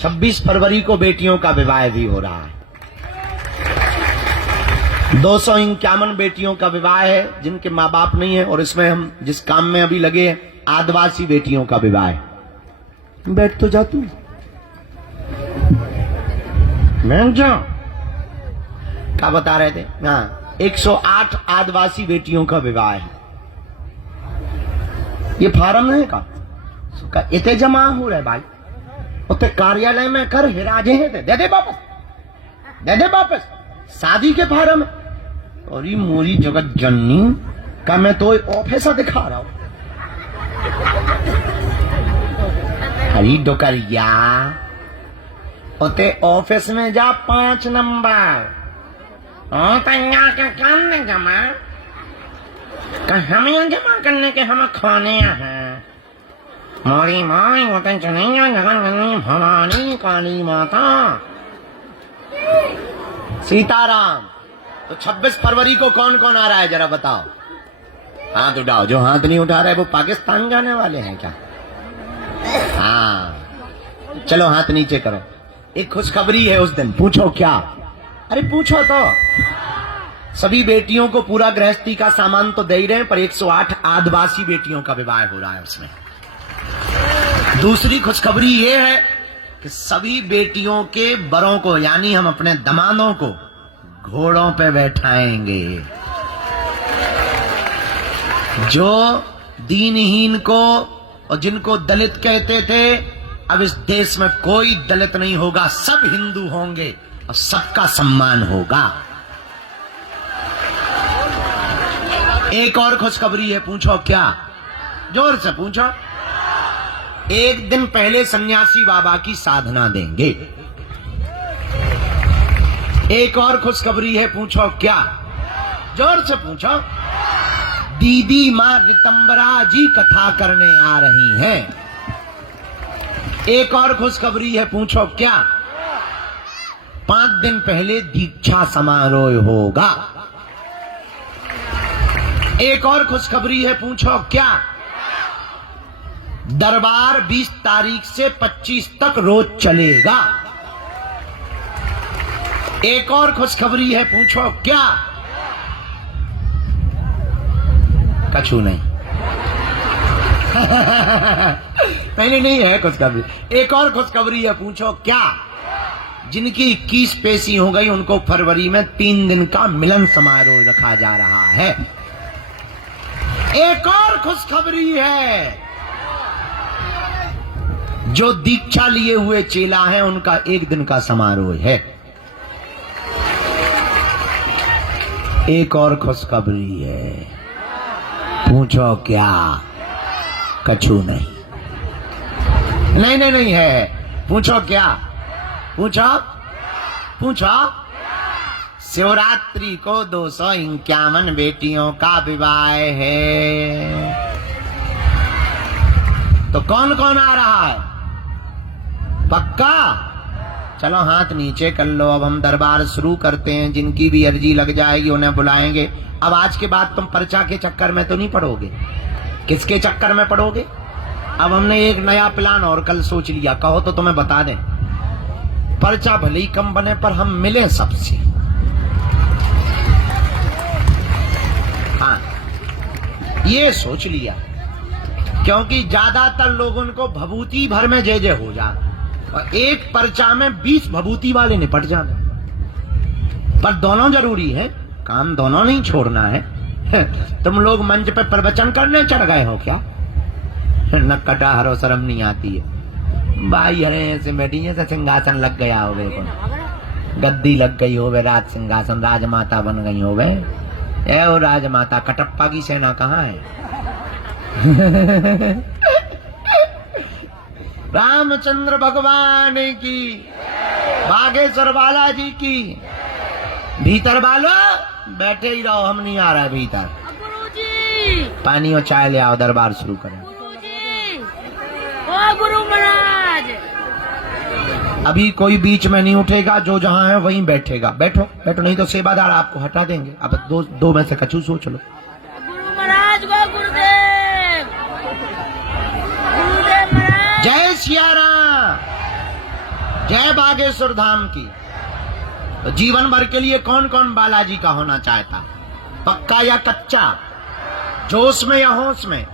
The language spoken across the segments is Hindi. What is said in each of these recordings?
26 फरवरी को बेटियों का विवाह भी हो रहा है। 251 बेटियों का विवाह है जिनके माँ बाप नहीं है, और इसमें हम जिस काम में अभी लगे हैं आदिवासी बेटियों का विवाह है। बैठ तो जा तू, मैं जा क्या बता रहे थे। हाँ, 108 आदिवासी बेटियों का विवाह है। ये फार्म है का इतने जमा हो रहे भाई, उते कार्यालय में कर हिराजे है दे दे वापस, दे दे वापस। शादी के फार्म और ये मोरी जगत जननी का मैं तो ऑफिस दिखा रहा हूं। हरी डोकरिया उते ऑफिस में जा 5 नंबर के काम नहीं जमा हम यहाँ जमा करने के हम खाने हैं। मोरी माई होते चुनैया जगन भवानी काली माता सीताराम। तो 26 फरवरी को कौन कौन आ रहा है जरा बताओ, हाथ उठाओ। जो हाथ नहीं उठा रहा है वो पाकिस्तान जाने वाले हैं क्या? हाँ चलो हाथ नीचे करो। एक खुशखबरी है उस दिन, पूछो क्या? अरे पूछो तो। सभी बेटियों को पूरा गृहस्थी का सामान तो दे ही रहे हैं, पर 108 आदिवासी बेटियों का विवाह हो रहा है उसमें। दूसरी खुशखबरी ये है कि सभी बेटियों के बरों को, यानी हम अपने दमादों को घोड़ों पे बैठाएंगे। जो दीनहीन को और जिनको दलित कहते थे, अब इस देश में कोई दलित नहीं होगा, सब हिंदू होंगे और सबका सम्मान होगा। एक और खुशखबरी है, पूछो क्या? जोर से पूछो। एक दिन पहले सन्यासी बाबा की साधना देंगे। एक और खुशखबरी है, पूछो क्या? जोर से पूछो। दीदी मां रितंबरा जी कथा करने आ रही हैं। एक और खुशखबरी है, पूछो क्या? 5 दिन पहले दीक्षा समारोह होगा। एक और खुशखबरी है, पूछो क्या? दरबार 20 तारीख से 25 तक रोज चलेगा। एक और खुशखबरी है, पूछो क्या? कछु नहीं। नहीं है खुशखबरी। एक और खुशखबरी है, पूछो क्या? जिनकी 21 पेशी हो गई उनको फरवरी में 3 दिन का मिलन समारोह रखा जा रहा है। एक और खुशखबरी है, जो दीक्षा लिए हुए चेला हैं उनका 1 दिन का समारोह है। एक और खुशखबरी है, पूछो क्या? कछु नहीं। नहीं है, पूछो क्या? पूछो। शिवरात्रि को 251 बेटियों का विवाह है। तो कौन कौन आ रहा है? पक्का? चलो हाथ नीचे कर लो। अब हम दरबार शुरू करते हैं। जिनकी भी अर्जी लग जाएगी उन्हें बुलाएंगे। अब आज के बाद तुम पर्चा के चक्कर में तो नहीं पड़ोगे। किसके चक्कर में पड़ोगे? अब हमने एक नया प्लान और कल सोच लिया, कहो तो तुम्हें बता दें। पर्चा भले ही कम बने पर हम मिले सबसे। हाँ ये सोच लिया, क्योंकि ज्यादातर लोगों को भभूति भर में जय जय हो जाए और एक पर्चा में 20 भभूति वाले निपट जाते। पर दोनों जरूरी है, काम दोनों नहीं छोड़ना है। तुम लोग मंच पे प्रवचन करने चढ़ गए हो क्या? न कटा हरो शर्म नहीं आती है भाई। हरे ऐसे बैठी जैसे सिंहासन लग गया हो, गद्दी लग गई हो, राज सिंहासन, राजमाता बन गई हो। ए ओ राजमाता, कटप्पा की सेना कहाँ है? रामचंद्र भगवान की, बागेश्वर बालाजी की। भीतर वालो बैठे ही रहो, हम नहीं आ रहा है भीतर। पानी और चाय ले आओ, दरबार शुरू करें। ओ गुरु महाराज, अभी कोई बीच में नहीं उठेगा, जो जहां है वहीं बैठेगा। बैठो बैठो, नहीं तो सेवादार आपको हटा देंगे। अब दो में से कछु सोच लो। गुरु महाराज को गुरुदेव, गुरुदेव महाराज। जय सिया राम। जय बागेश्वर धाम की। तो जीवन भर के लिए कौन कौन बालाजी का होना चाहता? पक्का या कच्चा? जोश में या होश में?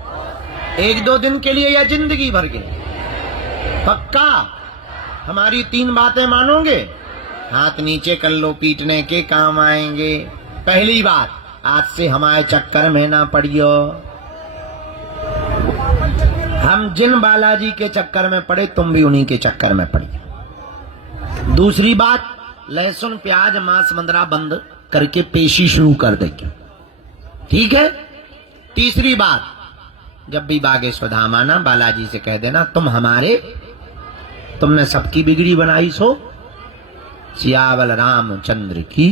एक दो दिन के लिए या जिंदगी भर के लिए? पक्का? हमारी 3 बातें मानोगे? हाथ नीचे कर लो, पीटने के काम आएंगे। पहली बात, आज से हमारे चक्कर में ना पड़ियो। हम जिन बालाजी के चक्कर में पड़े, तुम भी उन्हीं के चक्कर में पड़िए। दूसरी बात, लहसुन प्याज मांस मंदरा बंद करके पेशी शुरू कर देंगे, ठीक है? तीसरी बात, जब भी बागेश्वर धाम आना, बालाजी से कह देना तुम हमारे, तुमने सबकी बिगड़ी बनाई सो। सियावल रामचंद्र की।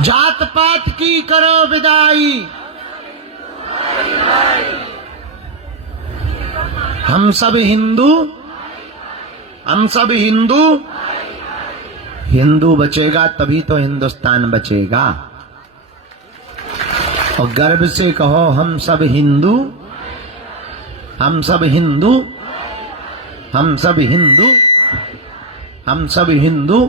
जात पात की करो विदाई, हम सब हिंदू, हम सब हिंदू। हिंदू बचेगा तभी तो हिंदुस्तान बचेगा। और गर्व से कहो, हम सब हिंदू, हम सब हिंदू, हम सब हिंदू, हम सब हिंदू।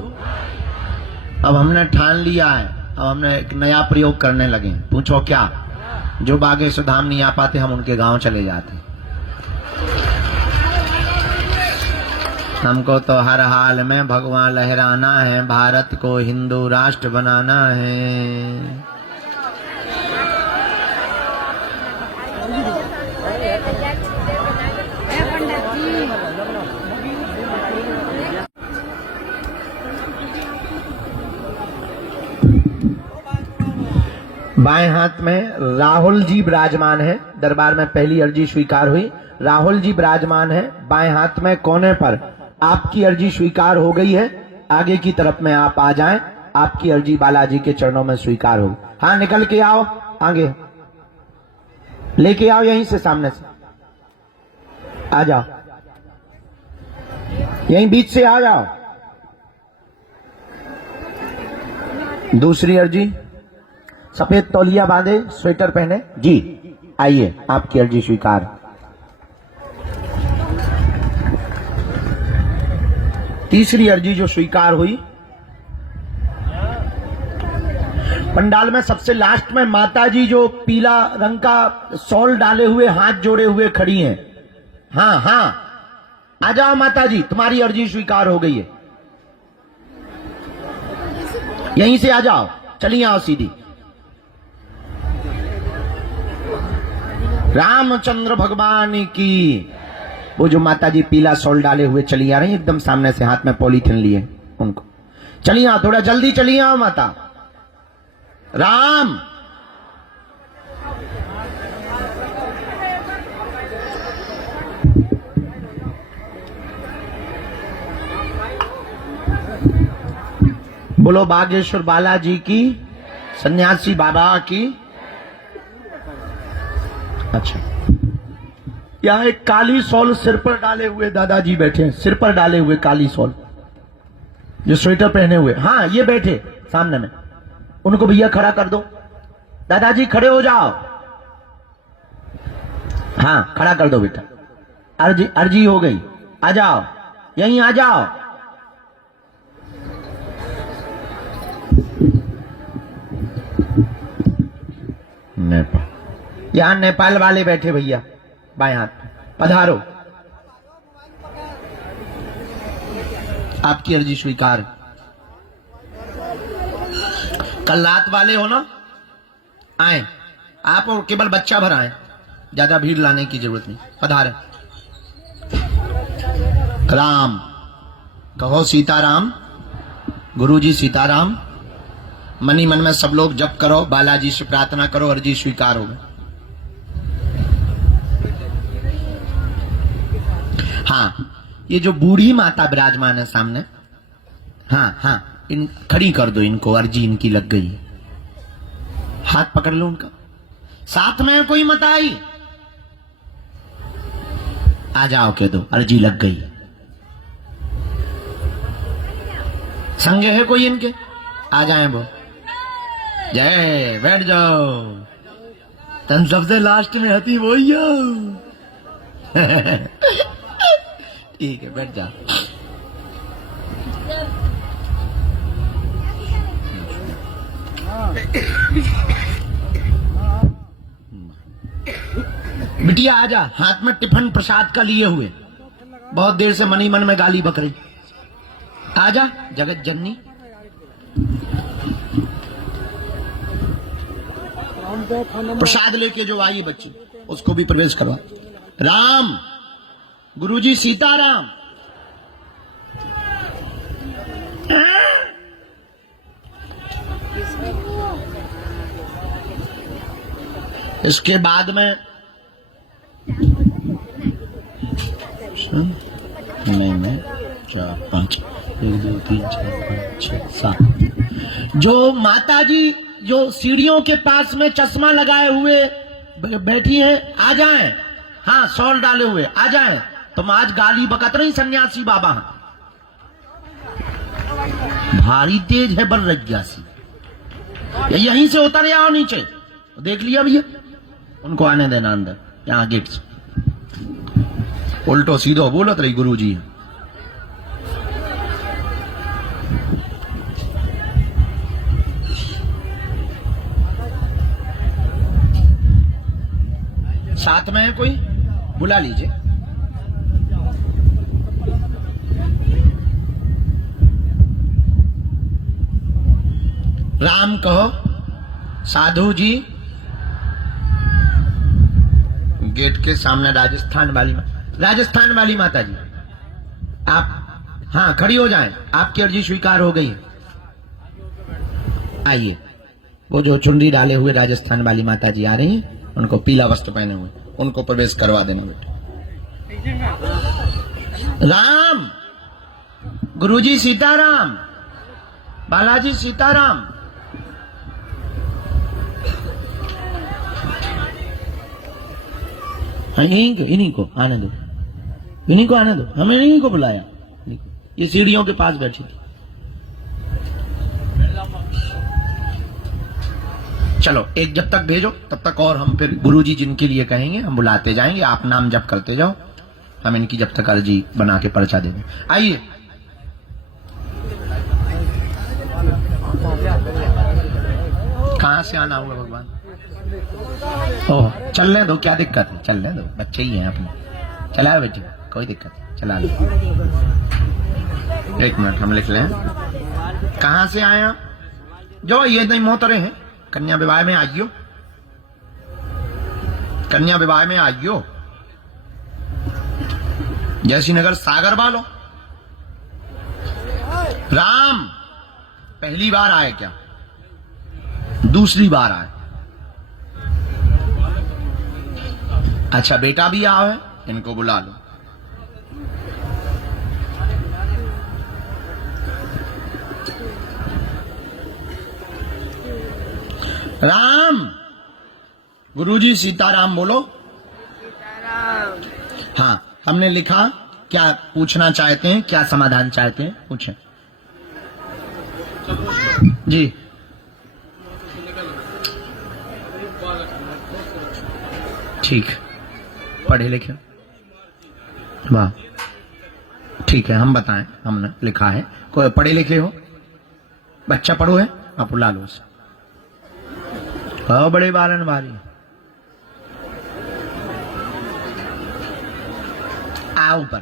अब हमने ठान लिया है, अब हमने एक नया प्रयोग करने लगे। पूछो क्या? जो बागेश्वर धाम नहीं आ पाते, हम उनके गांव चले जाते। हमको तो हर हाल में भगवान लहराना है, भारत को हिंदू राष्ट्र बनाना है। बाएं हाथ में राहुल जी विराजमान है। दरबार में पहली अर्जी स्वीकार हुई, राहुल जी विराजमान है। बाएं हाथ में कोने पर आपकी अर्जी स्वीकार हो गई है। आगे की तरफ में आप आ जाएं, आपकी अर्जी बालाजी के चरणों में स्वीकार होगी। हाँ, निकल के आओ, आगे लेके आओ, यहीं से सामने से आ जाओ, यहीं बीच से आ जाओ। दूसरी अर्जी, सफेद तौलिया बांधे, स्वेटर पहने जी, आइए, आपकी अर्जी स्वीकार। तीसरी अर्जी जो स्वीकार हुई, पंडाल में सबसे लास्ट में माता जी जो पीला रंग का शॉल डाले हुए, हाथ जोड़े हुए खड़ी हैं। हाँ हाँ, आ जाओ माता जी, तुम्हारी अर्जी स्वीकार हो गई है। यहीं से आ जाओ, चलिए आओ सीधी। रामचंद्र भगवान की। वो जो माता जी पीला शॉल डाले हुए चली आ रही, एकदम सामने से हाथ में पॉलीथिन लिए, उनको चलिए आओ, थोड़ा जल्दी चलिए आओ माता। राम बोलो बागेश्वर बालाजी की, सन्यासी बाबा की। अच्छा, यहाँ एक काली शॉल सिर पर डाले हुए दादाजी बैठे हैं, सिर पर डाले हुए काली शॉल, जो स्वेटर पहने हुए। हाँ, ये बैठे सामने में, उनको भैया खड़ा कर दो। दादाजी खड़े हो जाओ। हाँ, खड़ा कर दो बेटा, अर्जी अर्जी हो गई। आ जाओ, यहीं आ जाओ। नेपाल, यहां नेपाल वाले बैठे भैया, बाएं हाथ पे पधारो। आपकी अर्जी स्वीकार। कल रात वाले हो ना, आए आप, और केवल बच्चा भर आए, ज्यादा भीड़ लाने की जरूरत नहीं, पधारे। राम कहो, सीताराम, गुरुजी सीताराम। मनी मन में सब लोग जप करो, बालाजी से प्रार्थना करो, अर्जी स्वीकार होगा। हाँ, ये जो बूढ़ी माता विराजमान है सामने, हाँ हाँ, इन खड़ी कर दो इनको, अर्जी इनकी लग गई है। हाथ पकड़ लो उनका, साथ में कोई मत आई, आ जाओ कह दो अर्जी लग गई। संग है कोई इनके, आ जाए वो। जय, बैठ जाओ, तुम सबसे लास्ट में हती वो ही हो। ठीक है, बैठ जाओ। बिटिया आजा, हाथ में टिफिन प्रसाद का लिए हुए, बहुत देर से मनी मन में गाली बक रही। आजा जगत जननी। प्रसाद लेके जो आई बच्ची, उसको भी प्रवेश करवा। राम, गुरुजी सीताराम। इसके बाद में नहीं 4 5 1 2 3 4 5 6 7 जो माता जी जो सीढ़ियों के पास में चश्मा लगाए हुए बैठी हैं, आ जाएं। हाँ, शॉल डाले हुए आ जाएं। तुम आज गाली बकत रही सन्यासी बाबा, भारी तेज है बर रज्ञासी, यहीं से उतर जाओ नीचे। देख लिया भैया, उनको आने देना अंदर, यहाँ गेट से। उल्टो सीधो बोलत रही गुरुजी। साथ में है कोई, बुला लीजिए। राम कहो। साधु जी, गेट के सामने राजस्थान वाली माता जी, आप हाँ खड़ी हो जाएं, आपकी अर्जी स्वीकार हो गई है। आइए, वो जो चुनरी डाले हुए राजस्थान वाली माता जी आ रही हैं, उनको पीला वस्त्र पहने हुए, उनको प्रवेश करवा देना बेटा। राम, गुरुजी सीताराम, बालाजी सीताराम। इन्हीं को आने दो, इन्हीं को आने दो, हमें इन्हीं को बुलाया। ये सीढ़ियों के पास बैठी थी। चलो, एक जब तक भेजो तब तक, और हम फिर गुरुजी जिनके लिए कहेंगे हम बुलाते जाएंगे। आप नाम जप करते जाओ, हम इनकी जब तक अर्जी बना के पर्चा देंगे। आइए, कहां से आना होगा भगवान? ओह, चलने दो, क्या दिक्कत है, चलने दो, बच्चे ही हैं अपने। चला बेटी, कोई दिक्कत नहीं, चला लो। 1 मिनट हम लिख लें। कहां से आए आप? जो ये नहीं मोहतरे हैं, कन्या विवाह में आइयो, कन्या विवाह में आइयो। जैसी नगर सागर वालों। राम, पहली बार आए क्या? दूसरी बार आए। अच्छा, बेटा भी आओ है, इनको बुला लो। राम, गुरुजी सीताराम बोलो। सीताराम। हाँ, हमने लिखा, क्या पूछना चाहते हैं, क्या समाधान चाहते हैं, पूछें जी। ठीक, पढ़े लिखे, वाह, ठीक है, हम बताएं, हमने लिखा है। कोई पढ़े लिखे हो, बच्चा पढ़ो है, आप बुला लो उसे। बड़े बालन बारी, आओ ऊपर,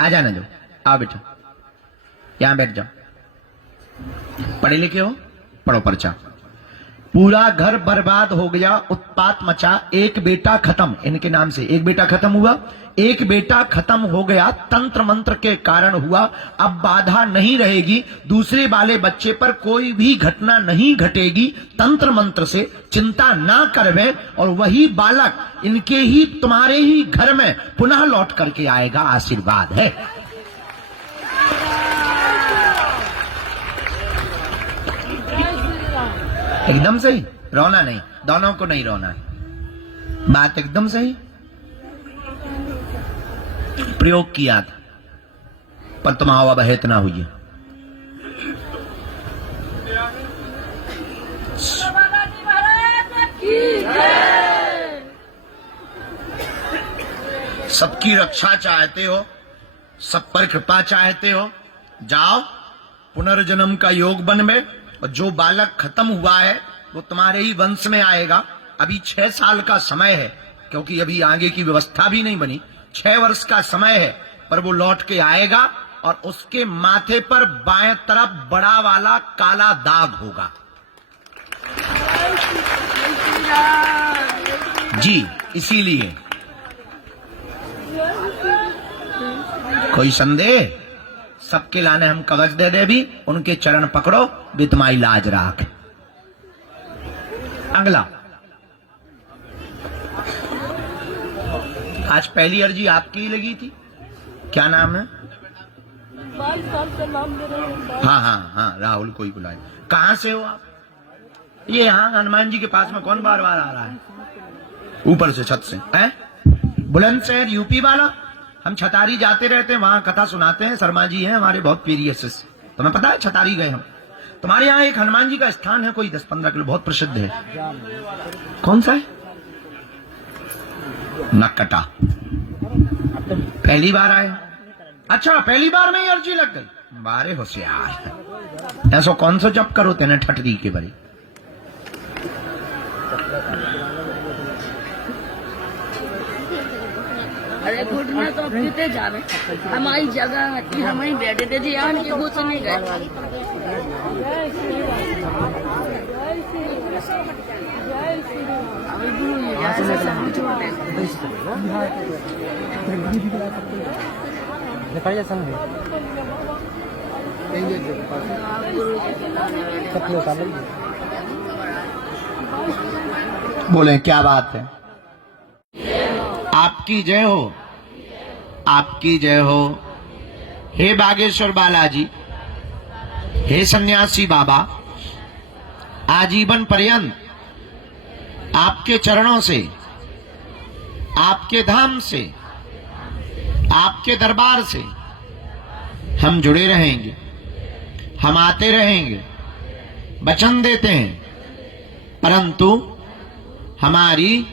आ जाने दो, आओ बेटा, यहां बैठ जाओ। पढ़े लिखे हो, पढ़ो पर्चा। पूरा घर बर्बाद हो गया, उत्पात मचा, एक बेटा खत्म, इनके नाम से एक बेटा खत्म हुआ, एक बेटा खत्म हो गया, तंत्र मंत्र के कारण हुआ। अब बाधा नहीं रहेगी, दूसरे वाले बच्चे पर कोई भी घटना नहीं घटेगी, तंत्र मंत्र से चिंता ना करवे, और वही बालक इनके ही तुम्हारे ही घर में पुनः लौट करके आएगा। आशीर्वाद है। एकदम सही, रोना नहीं, दोनों को नहीं रोना है, बात एकदम सही। प्रयोग किया था पर तुम हवा बहेत ना हुई। सबकी रक्षा चाहते हो, सब पर कृपा चाहते हो, जाओ पुनर्जन्म का योग बन में, और जो बालक खत्म हुआ है वो तुम्हारे ही वंश में आएगा। अभी 6 साल का समय है, क्योंकि अभी आगे की व्यवस्था भी नहीं बनी, 6 वर्ष का समय है, पर वो लौट के आएगा और उसके माथे पर बाएं तरफ बड़ा वाला काला दाग होगा। जी, इसीलिए कोई संदेह? सबके लाने हम कवच दे दे, भी उनके चरण पकड़ो, भी तुम्हारी लाज राख। अगला, आज पहली अर्जी आपकी ही लगी थी, क्या नाम है? हाँ हाँ हाँ, राहुल कोई बुलाए। कहां से हो आप? ये यहाँ हनुमान जी के पास में कौन बार बार आ रहा है? ऊपर से, छत से है? बुलंदशहर यूपी वाला। हम छतारी जाते रहते हैं, वहां कथा सुनाते हैं, शर्मा जी हैं हमारे बहुत प्रिय शिष्य, तुम्हें पता है छतारी गए हम। तुम्हारे यहाँ एक हनुमान जी का स्थान है, कोई 10-15 किलो, बहुत प्रसिद्ध है। कौन सा है? नक्कटा। पहली बार आए? अच्छा, पहली बार में ही अर्जी लग गई। बारे होशियार, ऐसा कौन सा जप करो तेने ठटरी के बड़ी। अरे गुड में तो पीते जा रहे, हमारी जगह थी, हम ही बैठे थे जी, यहाँ के घुस नहीं गए। अभी गुरु जी जैसे सब कुछ होते बोले क्या बात है? आपकी जय हो, आपकी जय हो। हे बागेश्वर बालाजी, हे सन्यासी बाबा, आजीवन पर्यंत आपके चरणों से, आपके धाम से, आपके दरबार से हम जुड़े रहेंगे, हम आते रहेंगे, वचन देते हैं, परंतु हमारी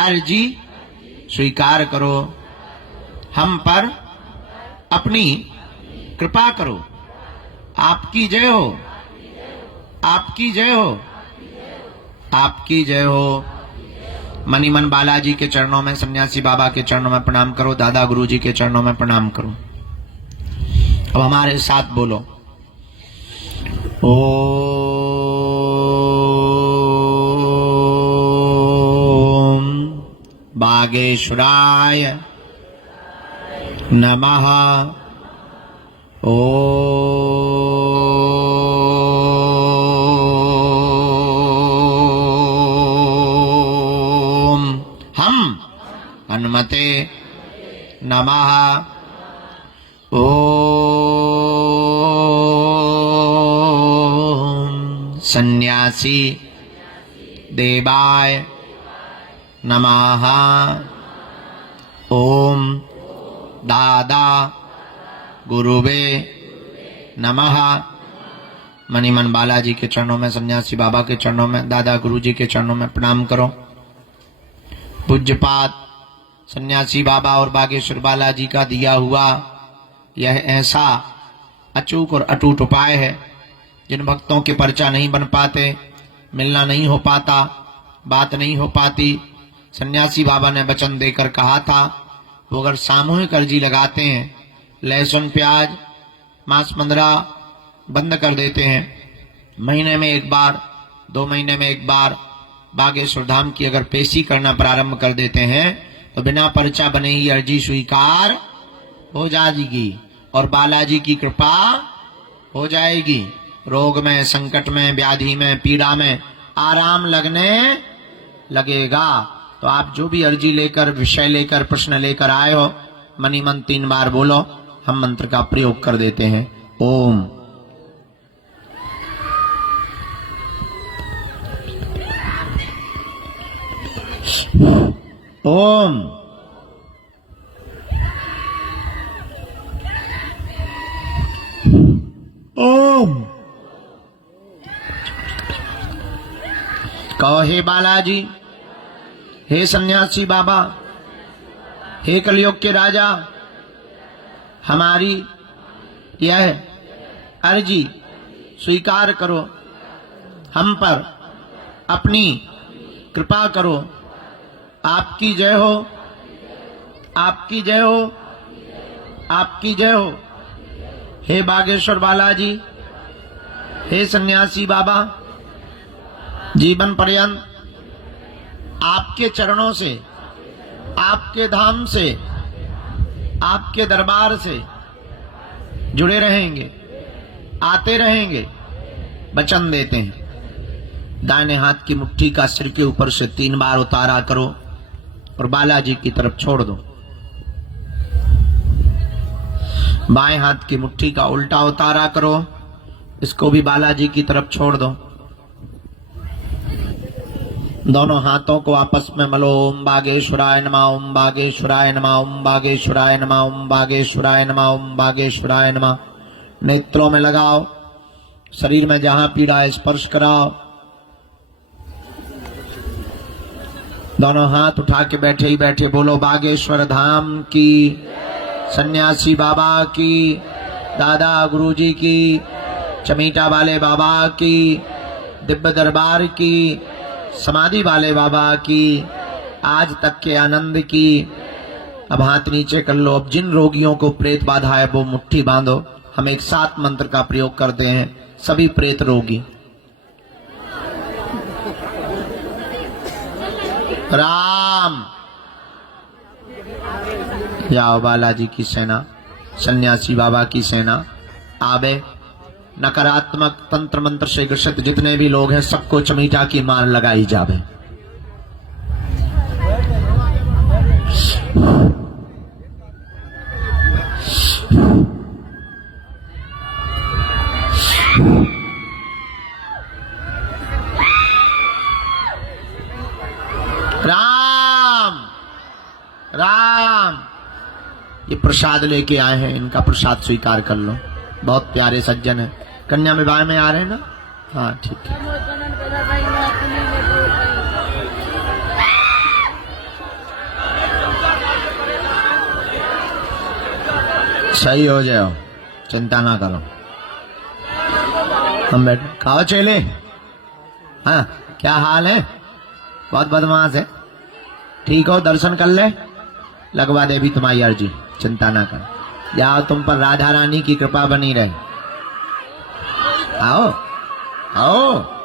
अर्जी स्वीकार करो, हम पर अपनी कृपा करो। आपकी जय हो, आपकी जय हो, आपकी जय हो। मनी मन बालाजी के चरणों में, सन्यासी बाबा के चरणों में प्रणाम करो, दादा गुरु जी के चरणों में प्रणाम करो। अब हमारे साथ बोलो, ओम बागेश्वराय नमः। ओम हम हनुमते नमः। ओम सन्यासी देवाय नमः। ओम दादा गुरुवे नमः। मणिमन बालाजी के चरणों में, सन्यासी बाबा के चरणों में, दादा गुरु जी के चरणों में प्रणाम करो। पूज्यपाद सन्यासी बाबा और बागेश्वर बालाजी का दिया हुआ यह ऐसा अचूक और अटूट उपाय है, जिन भक्तों के पर्चा नहीं बन पाते, मिलना नहीं हो पाता, बात नहीं हो पाती, सन्यासी बाबा ने वचन देकर कहा था, वो अगर सामूहिक अर्जी लगाते हैं, लहसुन प्याज मांस मंदरा बंद कर देते हैं, महीने में एक बार 2 महीने में एक बार बागेश्वर धाम की अगर पेशी करना प्रारंभ कर देते हैं तो बिना पर्चा बने ही अर्जी स्वीकार हो जाएगी और बालाजी की कृपा हो जाएगी। रोग में, संकट में, व्याधि में, पीड़ा में आराम लगने लगेगा। तो आप जो भी अर्जी लेकर, विषय लेकर, प्रश्न लेकर आए हो, मनी मन 3 बार बोलो, हम मंत्र का प्रयोग कर देते हैं। ओम। ओम। ओम। कहो, हे बालाजी, हे सन्यासी बाबा, हे कलयुग के राजा, हमारी यह अर्जी स्वीकार करो, हम पर अपनी कृपा करो। आपकी जय हो, आपकी जय हो, आपकी जय हो। हे बागेश्वर बालाजी, हे सन्यासी बाबा, जीवन पर्यंत आपके चरणों से, आपके धाम से, आपके दरबार से जुड़े रहेंगे, आते रहेंगे, वचन देते हैं। दाहिने हाथ की मुट्ठी का सिर के ऊपर से 3 बार उतारा करो और बालाजी की तरफ छोड़ दो। बाएं हाथ की मुट्ठी का उल्टा उतारा करो, इसको भी बालाजी की तरफ छोड़ दो। दोनों हाथों को आपस में मलो। ओम बागेश्वराय नमः, ओम बागेश्वराय नमः, ओम बागेश्वराय नमः, ओम बागेश्वराय नमः, ओम बागेश्वराय नमः। नेत्रों में लगाओ, शरीर में जहां पीड़ा है स्पर्श कराओ। दोनों हाथ उठा के बैठे ही बैठे बोलो, बागेश्वर धाम की, सन्यासी बाबा की, दादा गुरुजी की, चमीटा वाले बाबा की, दिव्य दरबार की, समाधि वाले बाबा की, आज तक के आनंद की। अब हाथ नीचे कर लो। अब जिन रोगियों को प्रेत बाधा है वो मुट्ठी बांधो। हम एक साथ मंत्र का प्रयोग करते हैं, सभी प्रेत रोगी। राम। जाओ बालाजी की सेना, सन्यासी बाबा की सेना आवे। नकारात्मक तंत्र मंत्र से ग्रसित जितने भी लोग हैं सबको चमीटा की मार लगाई जावे। राम राम। ये प्रसाद लेके आए हैं, इनका प्रसाद स्वीकार कर लो। बहुत प्यारे सज्जन है। कन्या विवाह में आ रहे हैं ना? हाँ ठीक है। सही हो जाओ, चिंता ना करो। हम बैठे खाओ चेले। हाँ क्या हाल है? बहुत बदमाश है। ठीक हो, दर्शन कर ले, लगवा दे भी तुम्हारी अर्जी, चिंता ना कर। जाओ, तुम पर राधा रानी की कृपा बनी रहे। आओ आओ।